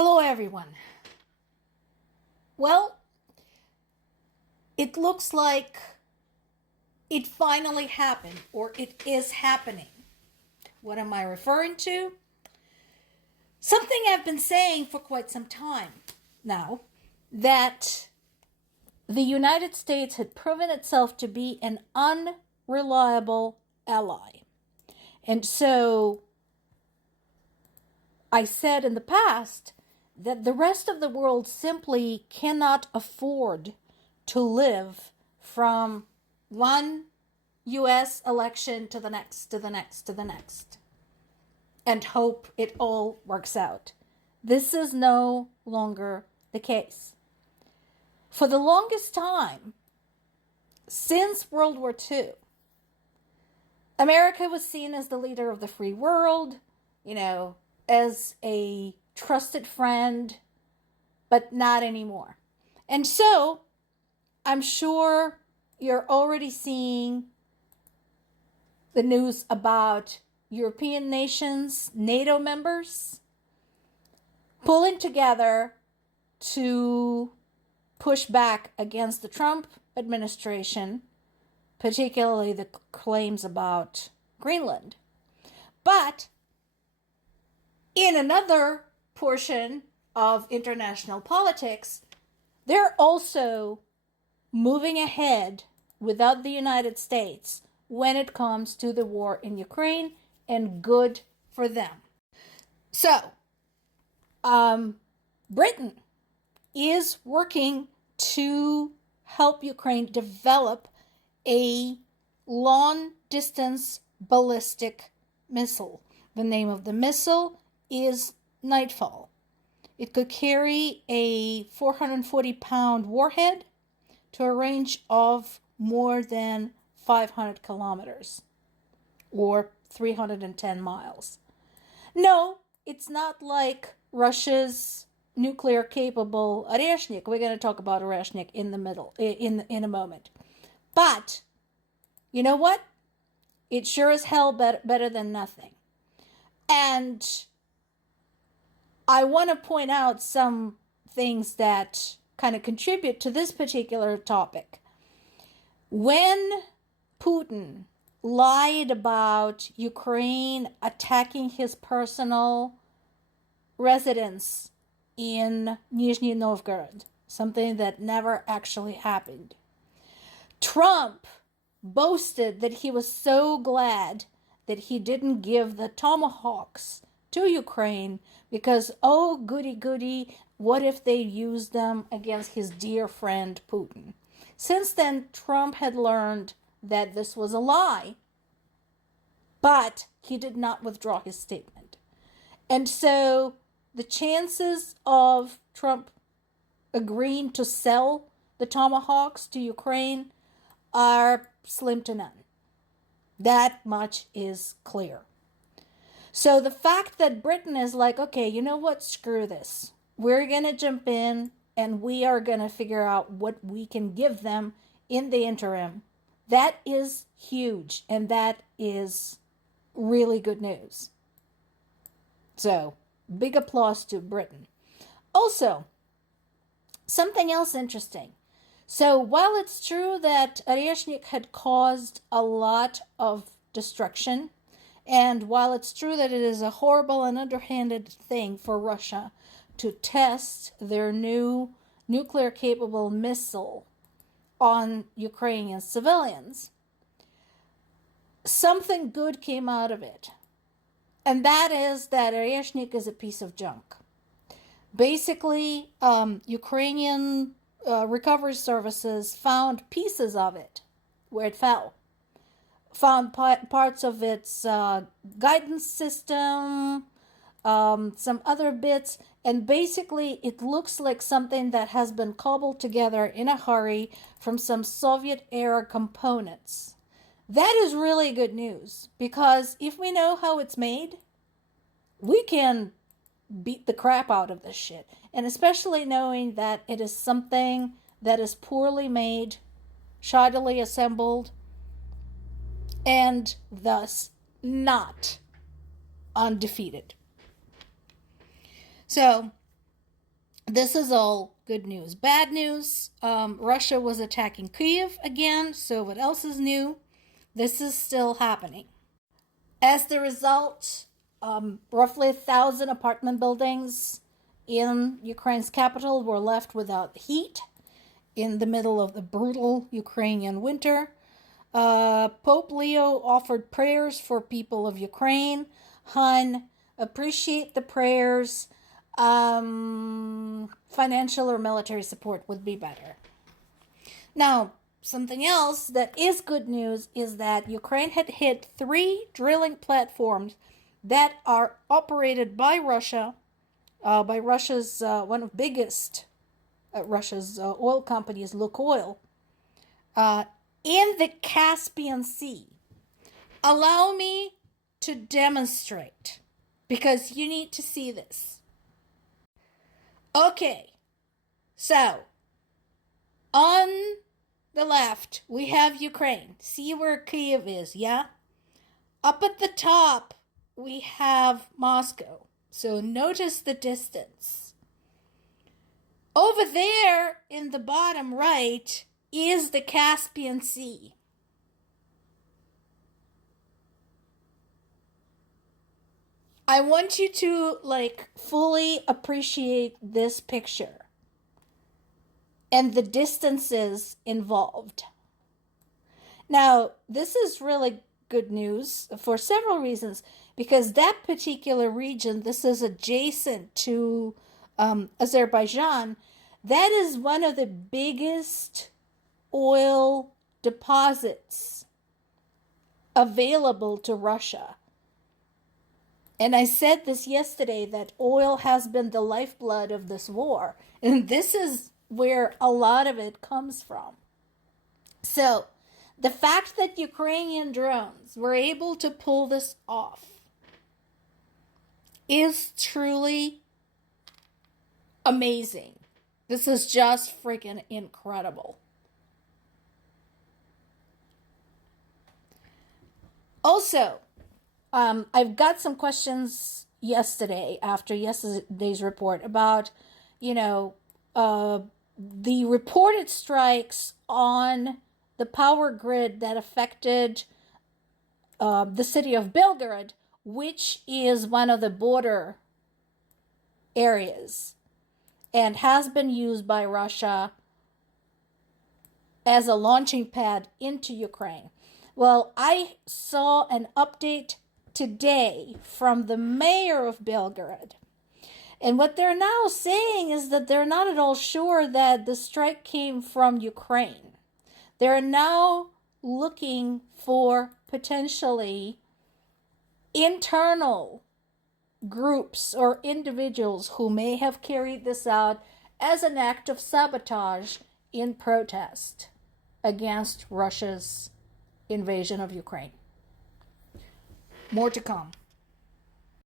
Hello, everyone. Well, it looks like it finally happened, or it is happening. What am I referring to? Something I've been saying for quite some time now, that the United States had proven itself to be an unreliable ally. And so I said in the past that the rest of the world simply cannot afford to live from one US election to the next, to the next, to the next, and hope it all works out. This is no longer the case. For the longest time, since World War II, America was seen as the leader of the free world, as a trusted friend, but not anymore. And so I'm sure you're already seeing the news about European nations, NATO members, pulling together to push back against the Trump administration, particularly the claims about Greenland. But in another portion of international politics, they're also moving ahead without the United States when it comes to the war in Ukraine, and good for them. So, Britain is working to help Ukraine develop a long-distance ballistic missile. The name of the missile is Nightfall. It could carry a 440-pound warhead to a range of more than 500 kilometers or 310 miles. No, it's not like Russia's nuclear-capable Oreshnik. We're going to talk about Oreshnik in a moment. But you know what? It's sure as hell better than nothing. And I want to point out some things that kind of contribute to this particular topic. When Putin lied about Ukraine attacking his personal residence in Nizhny Novgorod, something that never actually happened, Trump boasted that he was so glad that he didn't give the Tomahawks to Ukraine because, oh, goody goody, what if they used them against his dear friend Putin? Since then, Trump had learned that this was a lie, but he did not withdraw his statement. And so the chances of Trump agreeing to sell the Tomahawks to Ukraine are slim to none. That much is clear. So the fact that Britain is like, okay, you know what, screw this. We're going to jump in and we are going to figure out what we can give them in the interim. That is huge, and that is really good news. So, big applause to Britain. Also, something else interesting. So, while it's true that Oreshnik had caused a lot of destruction, and while it's true that it is a horrible and underhanded thing for Russia to test their new nuclear-capable missile on Ukrainian civilians, something good came out of it. And that is that Oreshnik is a piece of junk. Basically, Ukrainian recovery services found pieces of it where it fell. Found parts of its guidance system, some other bits, and basically it looks like something that has been cobbled together in a hurry from some Soviet-era components. That is really good news, because if we know how it's made, we can beat the crap out of this shit. And especially knowing that it is something that is poorly made, shoddily assembled, and thus not undefeated. So, this is all good news. Bad news, Russia was attacking Kyiv again, so what else is new? This is still happening. As the result, roughly 1,000 apartment buildings in Ukraine's capital were left without heat in the middle of the brutal Ukrainian winter. Pope Leo offered prayers for people of Ukraine. Hun, appreciate the prayers. Financial or military support would be better. Now, something else that is good news is that Ukraine had hit 3 drilling platforms that are operated by Russia, by Russia's one of biggest Russia's oil companies, Lukoil, in the Caspian Sea. Allow me to demonstrate, because you need to see this. Okay, so on the left we have Ukraine. See where Kyiv is, yeah? Up at the top we have Moscow. So notice the distance. Over there in the bottom right is the Caspian Sea. I want you to fully appreciate this picture and the distances involved. Now, this is really good news for several reasons, because that particular region, this is adjacent to Azerbaijan, that is one of the biggest oil deposits available to Russia. And I said this yesterday, that oil has been the lifeblood of this war. And this is where a lot of it comes from. So, the fact that Ukrainian drones were able to pull this off is truly amazing. This is just freaking incredible. Also, I've got some questions yesterday, after yesterday's report, about, the reported strikes on the power grid that affected the city of Belgorod, which is one of the border areas and has been used by Russia as a launching pad into Ukraine. Well, I saw an update today from the mayor of Belgorod. And what they're now saying is that they're not at all sure that the strike came from Ukraine. They're now looking for potentially internal groups or individuals who may have carried this out as an act of sabotage in protest against Russia's invasion of Ukraine. More to come.